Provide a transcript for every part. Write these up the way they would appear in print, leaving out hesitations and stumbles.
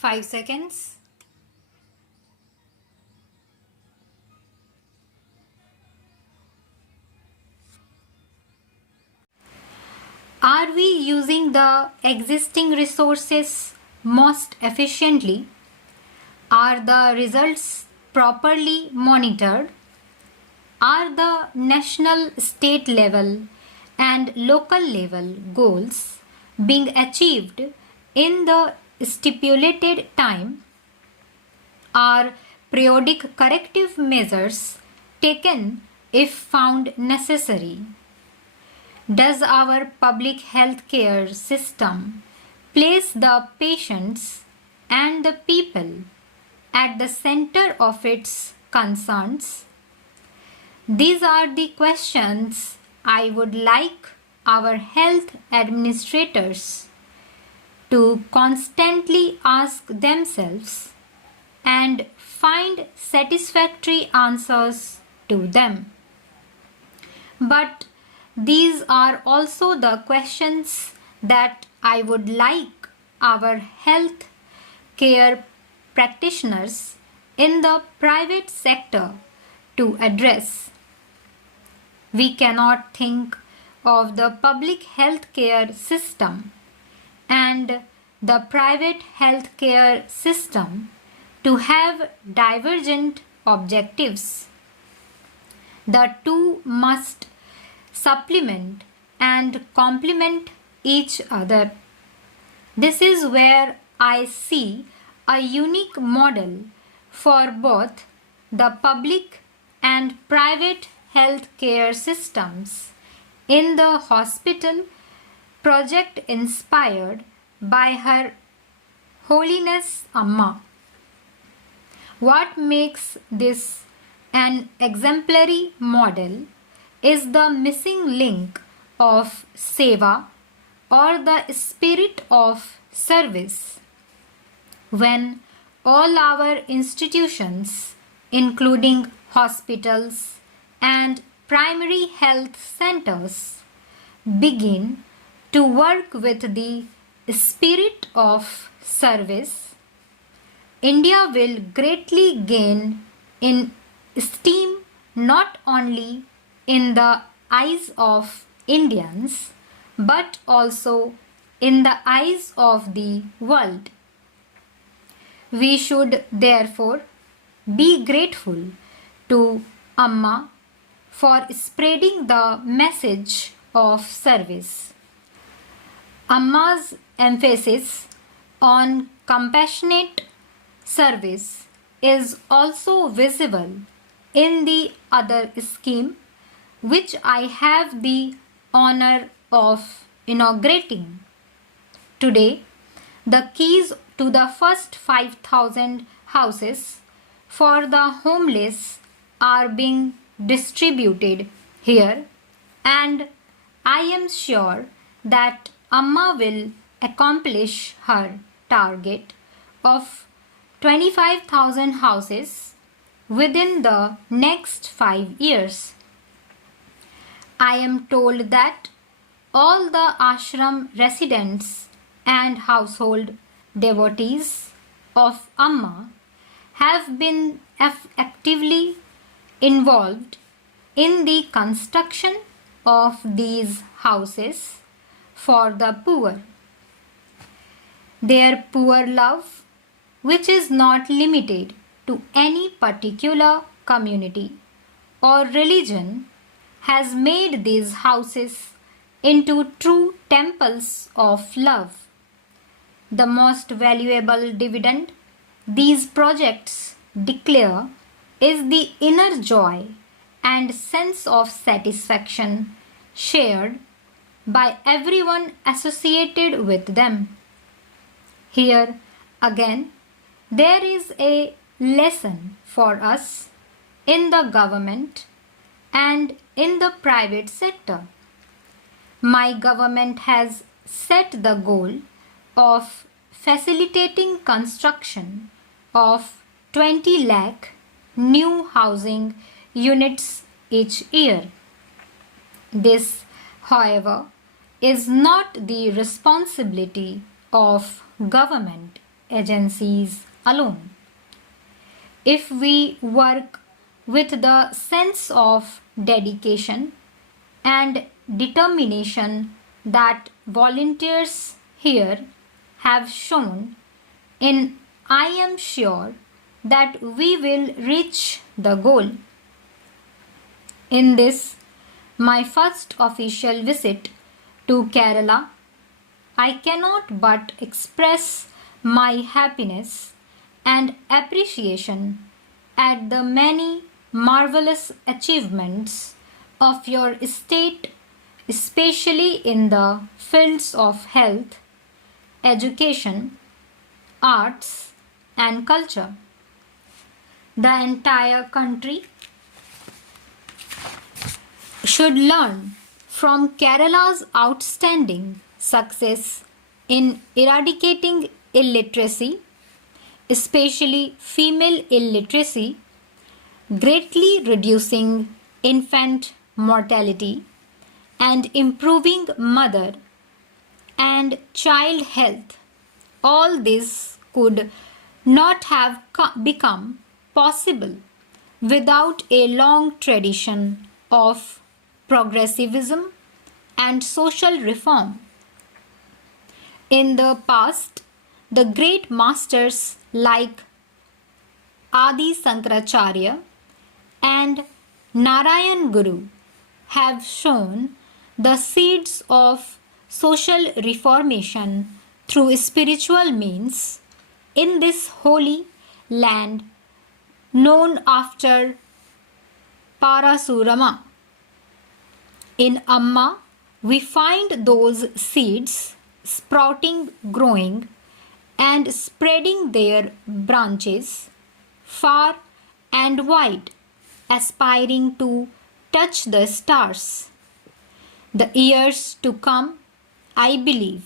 5 seconds. Are we using the existing resources most efficiently? Are the results properly monitored? Are the national, state level and local level goals being achieved in the stipulated time? Are periodic corrective measures taken if found necessary? Does our public health care system place the patients and the people at the center of its concerns? These are the questions I would like our health administrators to constantly ask themselves and find satisfactory answers to them. But these are also the questions that I would like our health care practitioners in the private sector to address. We cannot think of the public health care system and the private health care system to have divergent objectives. The two must supplement and complement each other. This is where I see a unique model for both the public and private health care systems in the hospital project inspired by Her Holiness Amma. What makes this an exemplary model is the missing link of seva or the spirit of service. When all our institutions, including hospitals and primary health centers, begin to work with the spirit of service, India will greatly gain in esteem not only in the eyes of Indians but also in the eyes of the world. We should therefore be grateful to Amma for spreading the message of service. Amma's emphasis on compassionate service is also visible in the other scheme which I have the honor of inaugurating. Today, the keys to the first 5,000 houses for the homeless are being distributed here, and I am sure that Amma will accomplish her target of 25,000 houses within the next 5 years. I am told that all the ashram residents and household devotees of Amma have been actively involved in the construction of these houses for the poor. Their poor love, which is not limited to any particular community or religion, has made these houses into true temples of love. The most valuable dividend these projects declare is the inner joy and sense of satisfaction shared by everyone associated with them. Here again, there is a lesson for us in the government and in the private sector. My government has set the goal of facilitating construction of 20 lakh new housing units each year. This, however, is not the responsibility of government. agencies alone. If we work with the sense of dedication and determination that volunteers here have shown, I am sure that we will reach the goal. In this, my first official visit to Kerala, I cannot but express my happiness and appreciation at the many marvelous achievements of your state, especially in the fields of health, education, arts, and culture. The entire country should learn from Kerala's outstanding success in eradicating illiteracy, especially female illiteracy, greatly reducing infant mortality, and improving mother and child health. All this could not have become possible without a long tradition of progressivism and social reform. In the past, the great masters like Adi Sankaracharya and Narayan Guru have shown the seeds of social reformation through spiritual means in this holy land known after Parasurama. In Amma, we find those seeds sprouting, growing, and spreading their branches far and wide, aspiring to touch the stars. The years to come, I believe,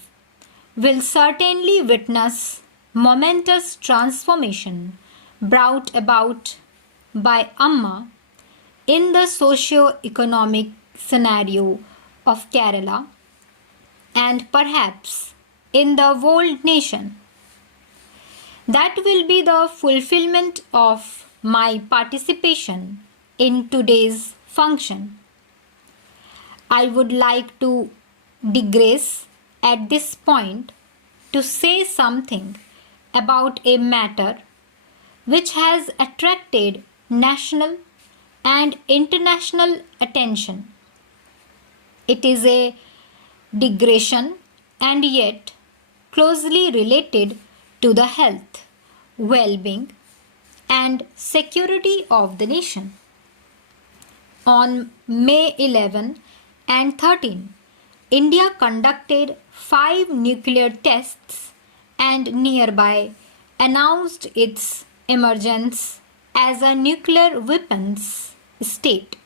will certainly witness momentous transformation brought about by Amma in the socio-economic scenario of Kerala and perhaps in the whole nation. That will be the fulfillment of my participation in today's function. I would like to digress at this point to say something about a matter which has attracted national and international attention. It is a digression and yet closely related to the health, well-being, and security of the nation. On May 11 and 13, India conducted 5 nuclear tests and nearby announced its emergence as a nuclear weapons state.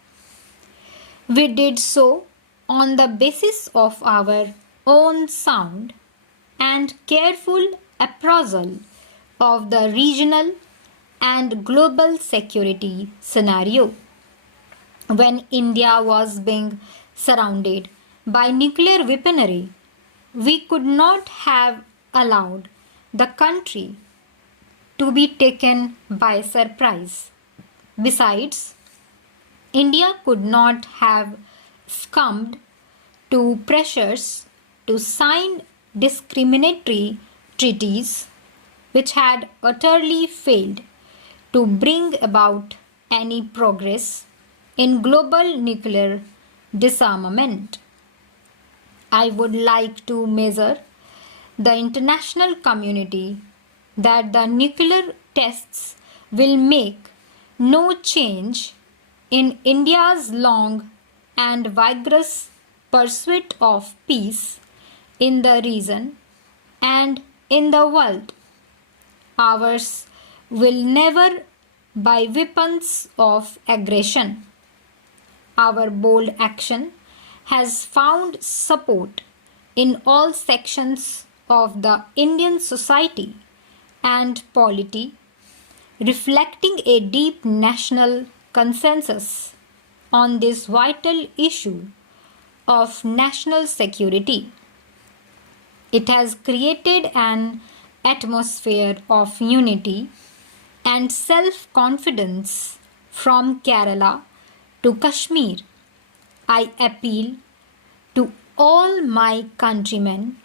We did so on the basis of our own sound and careful appraisal of the regional and global security scenario. When India was being surrounded by nuclear weaponry, we could not have allowed the country to be taken by surprise. Besides, India could not have succumbed to pressures to sign discriminatory treaties which had utterly failed to bring about any progress in global nuclear disarmament. I would like to measure the international community that the nuclear tests will make no change in India's long and vigorous pursuit of peace in the region and in the world. Ours will never by weapons of aggression. Our bold action has found support in all sections of the Indian society and polity, reflecting a deep national consensus on this vital issue of national security. It has created an atmosphere of unity and self-confidence from Kerala to Kashmir. I appeal to all my countrymen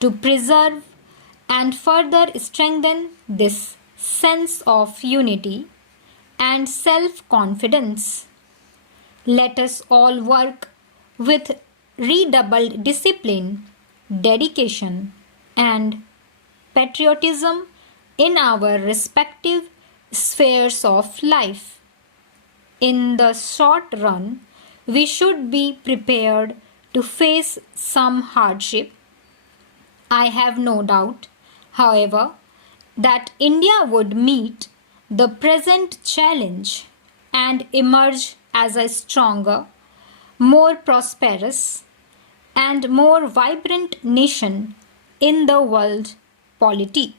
to preserve and further strengthen this sense of unity and self-confidence. Let us all work with redoubled discipline, dedication, and patriotism in our respective spheres of life. In the short run, we should be prepared to face some hardship. I have no doubt, however, that India would meet the present challenge and emerge as a stronger, more prosperous, and more vibrant nation in the world polity.